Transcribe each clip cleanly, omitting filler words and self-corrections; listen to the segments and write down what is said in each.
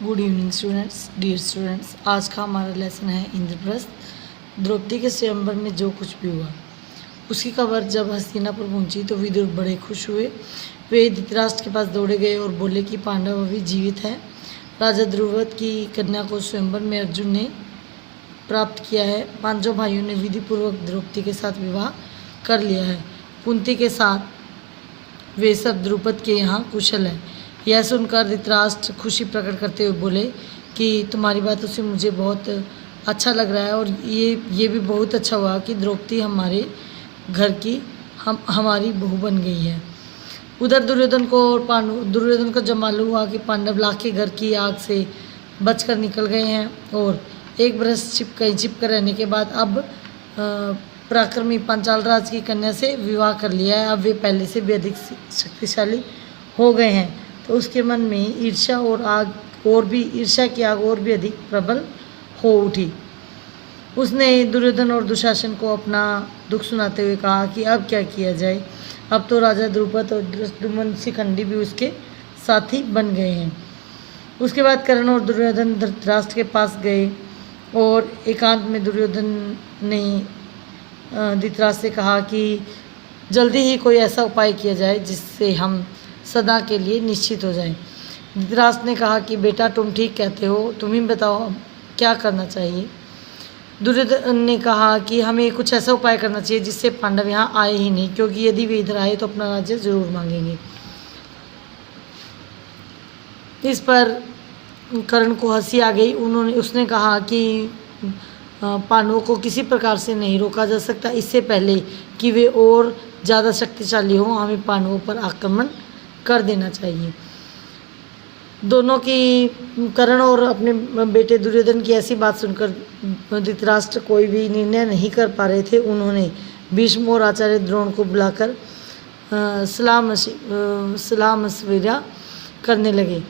Good evening students, dear students. आज का हमारा लेसन है इंद्रप्रस्थ। द्रौपदी के स्वयंवर में जो कुछ भी हुआ उसकी खबर जब हस्तिनापुर पहुंची तो विदुर बड़े खुश हुए। वे धृतराष्ट्र के पास दौड़े गए और बोले कि पांडव अभी जीवित हैं। राजा द्रुपद की कन्या को स्वयंवर में अर्जुन ने प्राप्त किया है। पांचों भाइयों ने विधिपूर्वक द्रौपदी के साथ विवाह कर लिया है। कुंती के साथ वे सब द्रुपद के यहाँ कुशल है। यह सुनकर धृतराष्ट्र खुशी प्रकट करते हुए बोले कि तुम्हारी बातों से मुझे बहुत अच्छा लग रहा है और ये भी बहुत अच्छा हुआ कि द्रौपदी हमारे घर की हमारी बहू बन गई है। उधर दुर्योधन को जब मालूम हुआ कि पांडव लाख के घर की आग से बचकर निकल गए हैं और एक बरस छिपकर रहने के बाद अब पराक्रमी पांचाल राज की कन्या से विवाह कर लिया है, अब वे पहले से भी अधिक शक्तिशाली हो गए हैं, तो उसके मन में ईर्ष्या की आग और भी अधिक प्रबल हो उठी। उसने दुर्योधन और दुशासन को अपना दुख सुनाते हुए कहा कि अब क्या किया जाए। अब तो राजा द्रुपद और धृष्टद्युम्न शिखंडी भी उसके साथी बन गए हैं। उसके बाद कर्ण और दुर्योधन धृतराष्ट्र के पास गए और एकांत में दुर्योधन ने धृतराष्ट्र से कहा कि जल्दी ही कोई ऐसा उपाय किया जाए जिससे हम सदा के लिए निश्चित हो जाएं। धृतराष्ट्र ने कहा कि बेटा तुम ठीक कहते हो, तुम ही बताओ क्या करना चाहिए। दुर्योधन ने कहा कि हमें कुछ ऐसा उपाय करना चाहिए जिससे पांडव यहाँ आए ही नहीं, क्योंकि यदि वे इधर आए तो अपना राज्य जरूर मांगेंगे। इस पर कर्ण को हंसी आ गई। उसने कहा कि पांडवों को किसी प्रकार से नहीं रोका जा सकता। इससे पहले कि वे और ज़्यादा शक्तिशाली हों हमें पांडवों पर आक्रमण कर देना चाहिए। दोनों की कर्ण और अपने बेटे दुर्योधन की ऐसी बात सुनकर धृतराष्ट्र कोई भी निर्णय नहीं कर पा रहे थे। उन्होंने भीष्म और आचार्य द्रोण को बुलाकर सलाह मशविरा करने लगे।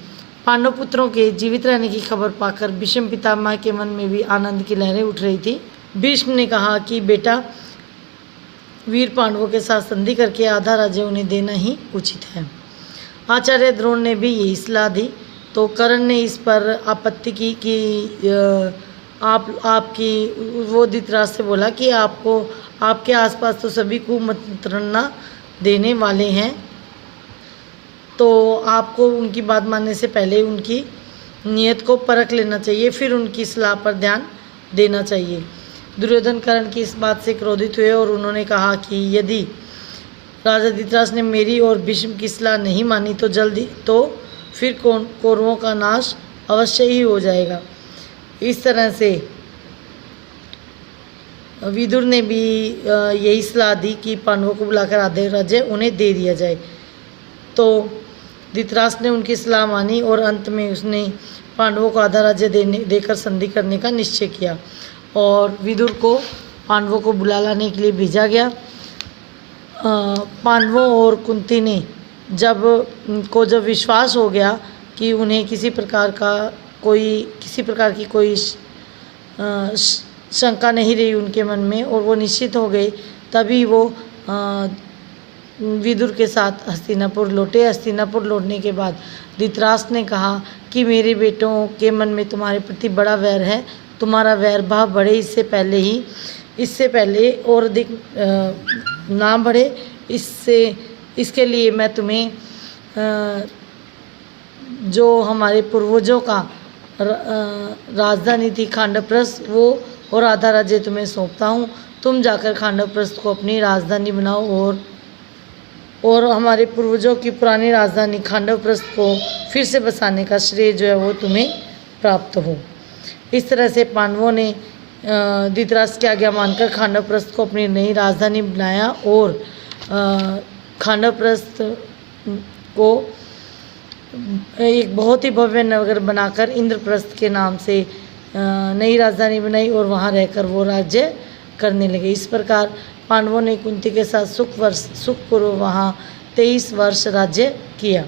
पांडव पुत्रों के जीवित रहने की खबर पाकर भीष्म पितामह के मन में भी आनंद की लहरें उठ रही थी। भीष्म ने कहा कि बेटा, वीर पांडवों के साथ संधि करके आधा राज्य उन्हें देना ही उचित है। आचार्य द्रोण ने भी यही सलाह दी, तो कर्ण ने इस पर आपत्ति की कि वो धृतराष्ट्र से बोला कि आपके आसपास तो सभी कुमंत्रणा देने वाले हैं, तो आपको उनकी बात मानने से पहले उनकी नीयत को परख लेना चाहिए, फिर उनकी सलाह पर ध्यान देना चाहिए। दुर्योधन कर्ण की इस बात से क्रोधित हुए और उन्होंने कहा कि यदि राजा धृतराष्ट्र ने मेरी और भीष्म की सलाह नहीं मानी तो फिर कौरवों का नाश अवश्य ही हो जाएगा। इस तरह से विदुर ने भी यही सलाह दी कि पांडवों को बुलाकर आधे राज्य उन्हें दे दिया जाए। तो धृतराष्ट्र ने उनकी सलाह मानी और अंत में उसने पांडवों को आधा राज्य देकर संधि करने का निश्चय किया और विदुर को पांडवों को बुला लाने के लिए भेजा गया। पांडवों और कुंती ने जब विश्वास हो गया कि उन्हें किसी प्रकार की कोई शंका नहीं रही उनके मन में और वो निश्चित हो गए, तभी वो विदुर के साथ हस्तिनापुर लौटे। हस्तिनापुर लौटने के बाद धृतराष्ट्र ने कहा कि मेरे बेटों के मन में तुम्हारे प्रति बड़ा वैर है। तुम्हारा वैर भाव बढ़े इससे पहले और अधिक ना बढ़े, इसके लिए मैं तुम्हें जो हमारे पूर्वजों का राजधानी थी खांडवप्रस्थ, वो और आधा राज्य तुम्हें सौंपता हूँ। तुम जाकर खांडवप्रस्थ को अपनी राजधानी बनाओ और हमारे पूर्वजों की पुरानी राजधानी खांडवप्रस्थ को फिर से बसाने का श्रेय जो है वो तुम्हें प्राप्त हो। इस तरह से पांडवों ने धृतराष्ट्र की आज्ञा मानकर खांडवप्रस्थ को अपनी नई राजधानी बनाया और खांडवप्रस्थ को एक बहुत ही भव्य नगर बनाकर इंद्रप्रस्थ के नाम से नई राजधानी बनाई और वहाँ रहकर वो राज्य करने लगे। इस प्रकार पांडवों ने कुंती के साथ सुखपूर्वक वहाँ 23 वर्ष राज्य किया।